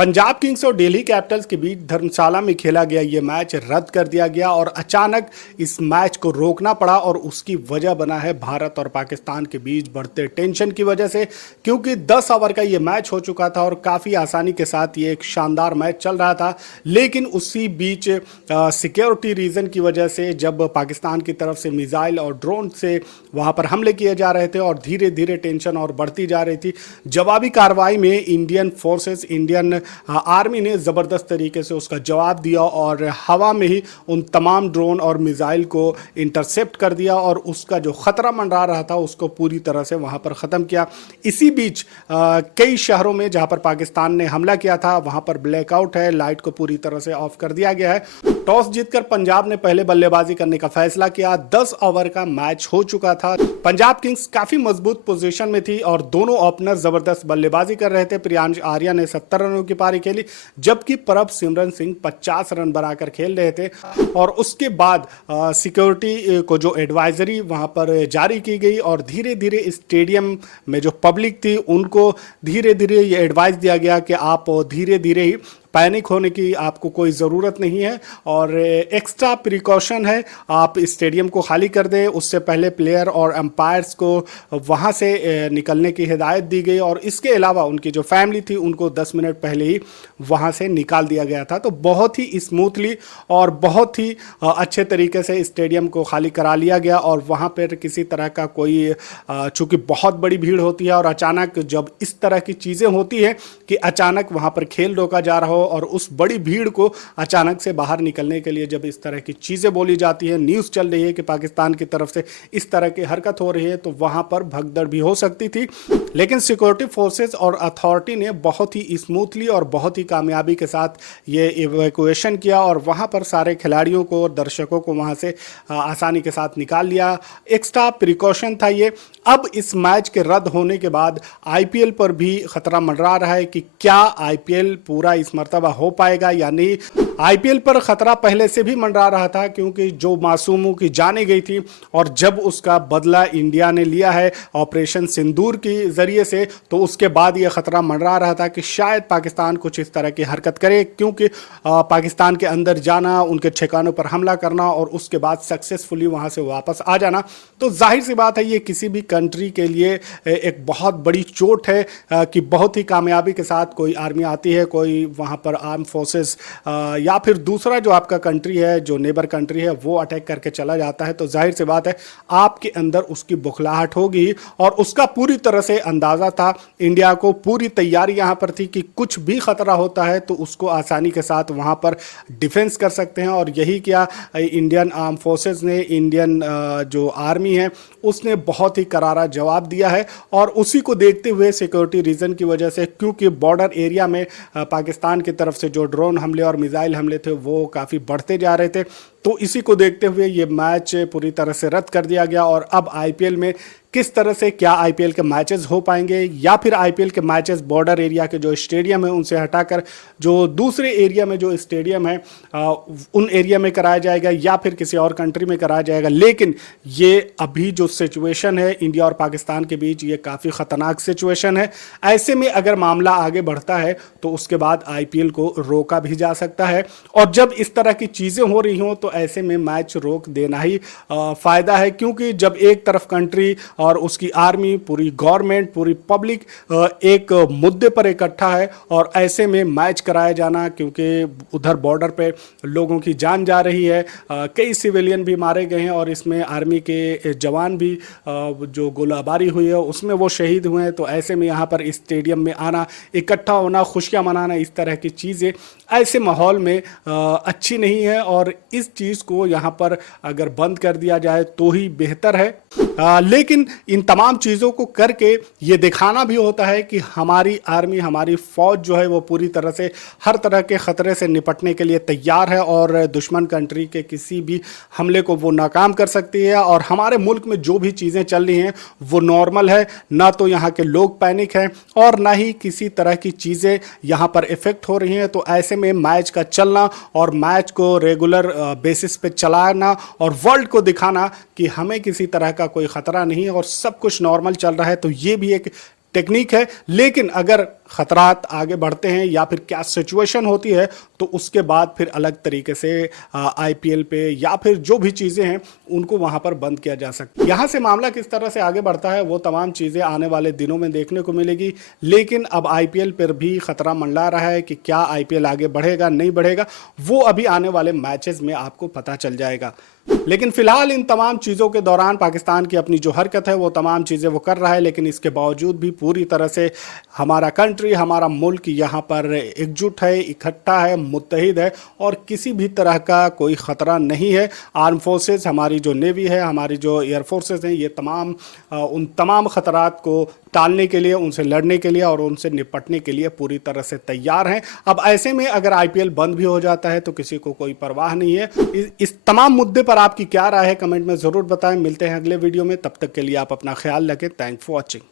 Punjab Kings और Delhi Capitals के बीच धर्मशाला में खेला गया ये मैच रद्द कर दिया गया और अचानक इस मैच को रोकना पड़ा और उसकी वजह बना है भारत और पाकिस्तान के बीच बढ़ते टेंशन की वजह से, क्योंकि 10 ओवर का ये मैच हो चुका था और काफ़ी आसानी के साथ ये एक शानदार मैच चल रहा था। लेकिन उसी बीच सिक्योरिटी रीज़न की वजह से जब पाकिस्तान की तरफ से मिसाइल और ड्रोन से वहाँ पर हमले किए जा रहे थे और धीरे धीरे टेंशन और बढ़ती जा रही थी, जवाबी कार्रवाई में इंडियन फोर्सेस, इंडियन आर्मी ने ज़बरदस्त तरीके से उसका जवाब दिया और हवा में ही उन तमाम ड्रोन और मिसाइल को इंटरसेप्ट कर दिया और उसका जो ख़तरा मंडरा रहा था उसको पूरी तरह से वहाँ पर ख़त्म किया। इसी बीच कई शहरों में जहाँ पर पाकिस्तान ने हमला किया था वहाँ पर ब्लैकआउट है, लाइट को पूरी तरह से ऑफ कर दिया गया है। टॉस जीतकर पंजाब ने पहले बल्लेबाजी करने का फैसला किया। 10 ओवर का मैच हो चुका था। पंजाब किंग्स काफ़ी मजबूत पोजीशन में थी और दोनों ओपनर ज़बरदस्त बल्लेबाजी कर रहे थे। प्रियांश आर्या ने 70 रनों की पारी खेली, जबकि परब सिमरन सिंह 50 रन बनाकर खेल रहे थे। और उसके बाद सिक्योरिटी को जो एडवाइजरी वहां पर जारी की गई और धीरे धीरे स्टेडियम में जो पब्लिक थी उनको धीरे धीरे ये एडवाइस दिया गया कि आप धीरे धीरे ही, पैनिक होने की आपको कोई ज़रूरत नहीं है और एक्स्ट्रा प्रिकॉशन है, आप स्टेडियम को खाली कर दें। उससे पहले प्लेयर और एम्पायर्स को वहाँ से निकलने की हिदायत दी गई और इसके अलावा उनकी जो फैमिली थी उनको 10 मिनट पहले ही वहाँ से निकाल दिया गया था। तो बहुत ही स्मूथली और बहुत ही अच्छे तरीके से स्टेडियम को खाली करा लिया गया और वहाँ पर किसी तरह का कोई, चूँकि बहुत बड़ी भीड़ होती है और अचानक जब इस तरह की चीज़ें होती हैं कि अचानक वहाँ पर खेल रोका जा रहा हो और उस बड़ी भीड़ को अचानक से बाहर निकलने के लिए जब इस तरह की चीज़ें बोली जाती हैं, न्यूज़ चल रही है कि पाकिस्तान की तरफ से इस तरह की हरकत हो रही है, तो वहाँ पर भगदड़ भी हो सकती थी। लेकिन सिक्योरिटी फोर्सेस और अथॉरिटी ने बहुत ही स्मूथली और बहुत ही कामयाबी के साथ ये इवैक्यूएशन किया और वहाँ पर सारे खिलाड़ियों को, दर्शकों को वहाँ से आसानी के साथ निकाल लिया। एक्स्ट्रा प्रिकॉशन था ये। अब इस मैच के रद्द होने के बाद आईपीएल पर भी खतरा मंडरा रहा है कि क्या आईपीएल पूरा इस मर्तबा हो पाएगा या नहीं। आईपीएल पर खतरा पहले से भी मंडरा रहा था, क्योंकि जो मासूमों की जाने गई थी और जब उसका बदला इंडिया ने लिया है ऑपरेशन सिंदूर के जरिए से, तो उसके बाद यह खतरा मंडरा रहा था कि शायद पाकिस्तान कुछ इस तरह की हरकत करे, क्योंकि पाकिस्तान के अंदर जाना, उनके ठिकानों पर हमला करना और उसके बाद सक्सेसफुली वहां से वापस आ जाना, तो जाहिर सी बात है ये किसी भी कंट्री के लिए एक बहुत बड़ी चोट है कि बहुत ही कामयाबी के साथ कोई आर्मी आती है, कोई वहाँ पर आर्म फोर्सेस या फिर दूसरा जो आपका कंट्री है, जो नेबर कंट्री है, वो अटैक करके चला जाता है, तो जाहिर सी बात है आपके अंदर उसकी बुखलाहट होगी और उसका पूरी तरह से अंदाज़ा था। इंडिया को पूरी तैयारी यहाँ पर थी कि कुछ भी खतरा होता है तो उसको आसानी के साथ वहाँ पर डिफेंस कर सकते हैं और यही किया इंडियन आर्म फोर्सेस ने। इंडियन जो आर्मी है उसने बहुत ही करारा जवाब दिया है और उसी को देखते हुए सिक्योरिटी रीज़न की वजह से, क्योंकि बॉर्डर एरिया में पाकिस्तान की तरफ से जो ड्रोन हमले और मिसाइल हमले थे वो काफ़ी बढ़ते जा रहे थे, तो इसी को देखते हुए ये मैच पूरी तरह से रद्द कर दिया गया। और अब आईपीएल में किस तरह से, क्या आईपीएल के मैचेस हो पाएंगे या फिर आईपीएल के मैचेस बॉर्डर एरिया के जो स्टेडियम है उनसे हटाकर जो दूसरे एरिया में जो स्टेडियम है उन एरिया में कराया जाएगा या फिर किसी और कंट्री में कराया जाएगा। लेकिन ये अभी जो सिचुएशन है इंडिया और पाकिस्तान के बीच, ये काफ़ी ख़तरनाक सिचुएशन है। ऐसे में अगर मामला आगे बढ़ता है तो उसके बाद आईपीएल को रोका भी जा सकता है और जब इस तरह की चीज़ें हो रही हों तो ऐसे में मैच रोक देना ही फ़ायदा है, क्योंकि जब एक तरफ कंट्री और उसकी आर्मी, पूरी गवर्नमेंट, पूरी पब्लिक एक मुद्दे पर इकट्ठा है और ऐसे में मैच कराया जाना, क्योंकि उधर बॉर्डर पे लोगों की जान जा रही है, कई सिविलियन भी मारे गए हैं और इसमें आर्मी के जवान भी जो गोलाबारी हुई है उसमें वो शहीद हुए हैं, तो ऐसे में यहाँ पर स्टेडियम में आना, इकट्ठा होना, खुशियाँ मनाना, इस तरह की चीज़ें ऐसे माहौल में अच्छी नहीं है और इस चीज़ को यहाँ पर अगर बंद कर दिया जाए तो ही बेहतर है। लेकिन इन तमाम चीज़ों को करके ये दिखाना भी होता है कि हमारी आर्मी, हमारी फ़ौज जो है वो पूरी तरह से हर तरह के ख़तरे से निपटने के लिए तैयार है और दुश्मन कंट्री के किसी भी हमले को वो नाकाम कर सकती है। और हमारे मुल्क में जो भी चीज़ें चल रही हैं वो नॉर्मल है, ना तो यहाँ के लोग पैनिक हैं और ना ही किसी तरह की चीज़ें यहाँ पर इफ़ेक्ट हो रही हैं। तो ऐसे में मैच का चलना और मैच को रेगुलर बेसिस पे चलाना और वर्ल्ड को दिखाना कि हमें किसी तरह का कोई ख़तरा नहीं है और सब कुछ नॉर्मल चल रहा है, तो ये भी एक टेक्निक है, लेकिन अगर खतरात आगे बढ़ते हैं या फिर क्या सिचुएशन होती है तो उसके बाद फिर अलग तरीके से आईपीएल पे या फिर जो भी चीज़ें हैं उनको वहां पर बंद किया जा सकता है। यहाँ से मामला किस तरह से आगे बढ़ता है वो तमाम चीज़ें आने वाले दिनों में देखने को मिलेगी, लेकिन अब आईपीएल पर भी खतरा मंडरा रहा है कि क्या आईपीएल आगे बढ़ेगा नहीं बढ़ेगा, वो अभी आने वाले मैचेस में आपको पता चल जाएगा। लेकिन फिलहाल इन तमाम चीज़ों के दौरान पाकिस्तान की अपनी जो हरकत है वो तमाम चीज़ें वो कर रहा है, लेकिन इसके बावजूद भी पूरी तरह से हमारा कंट्री, हमारा मुल्क यहाँ पर एकजुट है, इकट्ठा है, मुत्तहिद है और किसी भी तरह का कोई ख़तरा नहीं है। आर्म फोर्सेस, हमारी जो नेवी है, हमारी जो एयर फोर्सेस हैं, ये तमाम उन तमाम ख़तरात को टालने के लिए, उनसे लड़ने के लिए और उनसे निपटने के लिए पूरी तरह से तैयार हैं। अब ऐसे में अगर आईपीएल बंद भी हो जाता है तो किसी को कोई परवाह नहीं है। इस तमाम मुद्दे पर आपकी क्या राय है कमेंट में ज़रूर बताएं। मिलते हैं अगले वीडियो में, तब तक के लिए आप अपना ख्याल रखें। Thanks for watching.